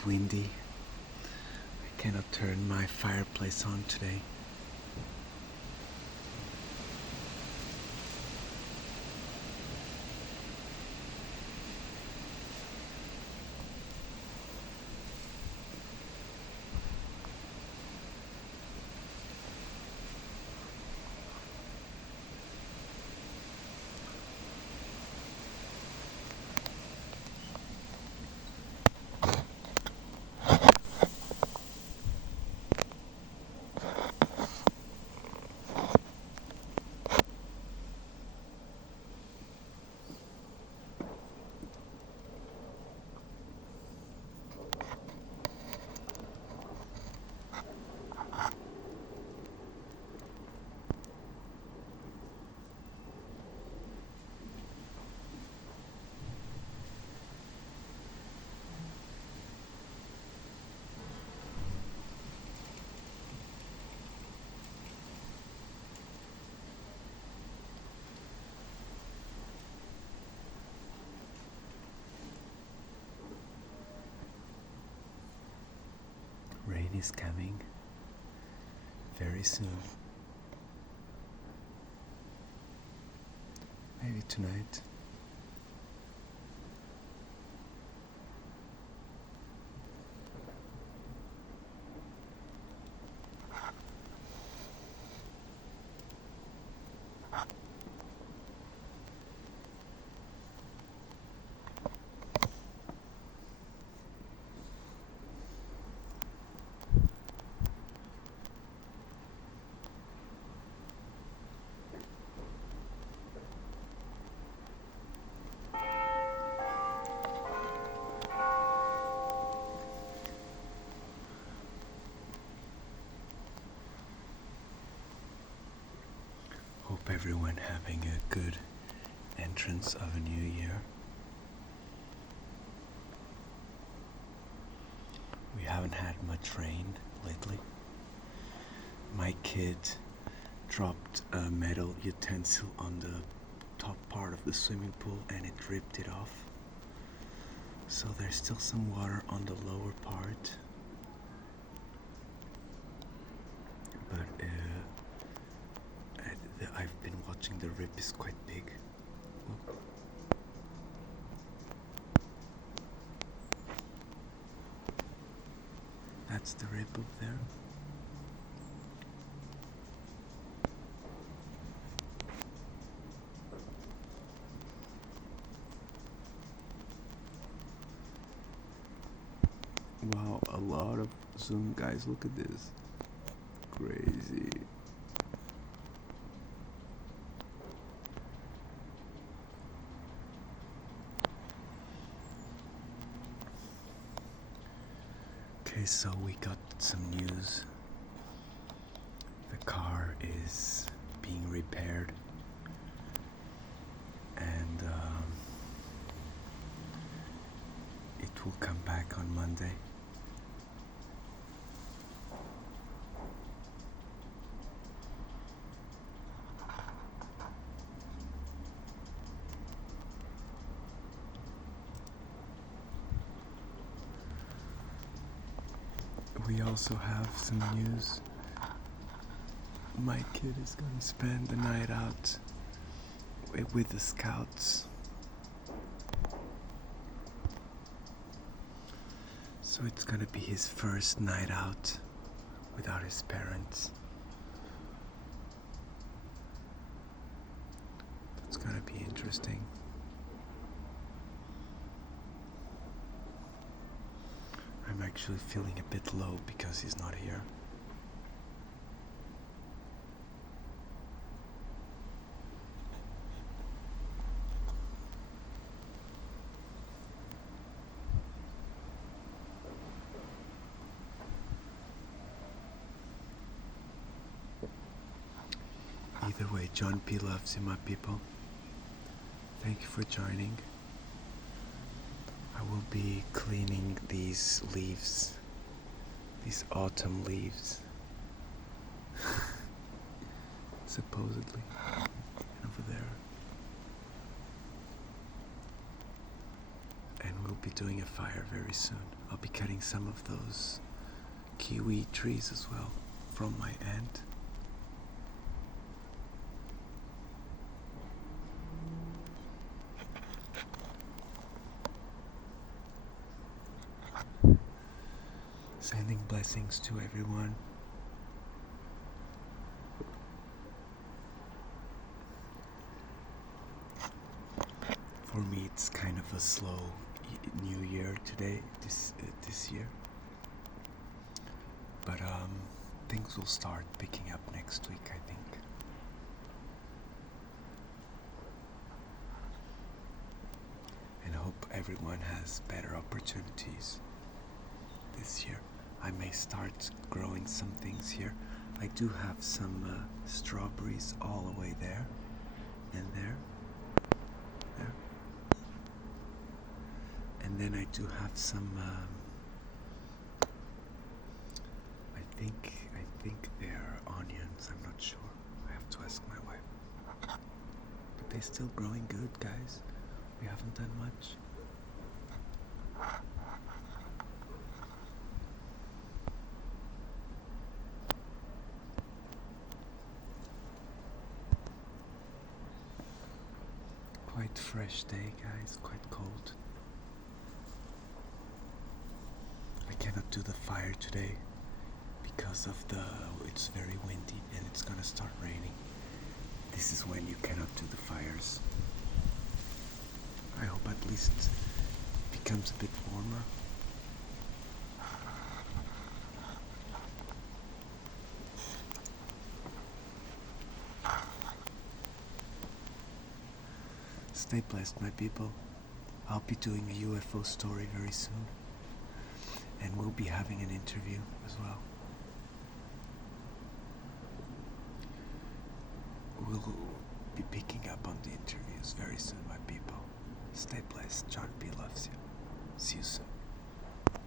bit windy. I cannot turn my fireplace on today. Rain is coming very soon. Maybe tonight. Hope everyone having a good entrance of a new year. We haven't had much rain lately. My kid dropped a metal utensil on the top part of the swimming pool and it ripped it off. So there's still some water on the lower part. But I've been watching, the rip is quite big. Oop. That's the rip up there. Wow, a lot of zoom, guys, look at this. Crazy. Okay, so we got some news. The car is being repaired and it will come back on Monday. We also have some news. My kid is going to spend the night out with the scouts. So it's going to be his first night out without his parents. It's going to be interesting. I'm actually feeling a bit low because he's not here. Either way, John P. loves you, my people. Thank you for joining. I will be cleaning these leaves, these autumn leaves, supposedly, and over there. And we'll be doing a fire very soon. I'll be cutting some of those kiwi trees as well from my aunt. Sending blessings to everyone. For me, it's kind of a slow new year today, this year. But things will start picking up next week, I think. And hope everyone has better opportunities this year. I may start growing some things here. I do have some strawberries all the way there and there. And then I do have some I think they're onions, I'm not sure. I have to ask my wife. But they're still growing good, guys. We haven't done much. Quite fresh day, guys, quite cold. I cannot do the fire today because of it's very windy and it's gonna start raining. This is when you cannot do the fires. I hope at least it becomes a bit warmer. Stay blessed, my people. I'll be doing a UFO story very soon. And we'll be having an interview as well. We'll be picking up on the interviews very soon, my people. Stay blessed. John B loves you. See you soon.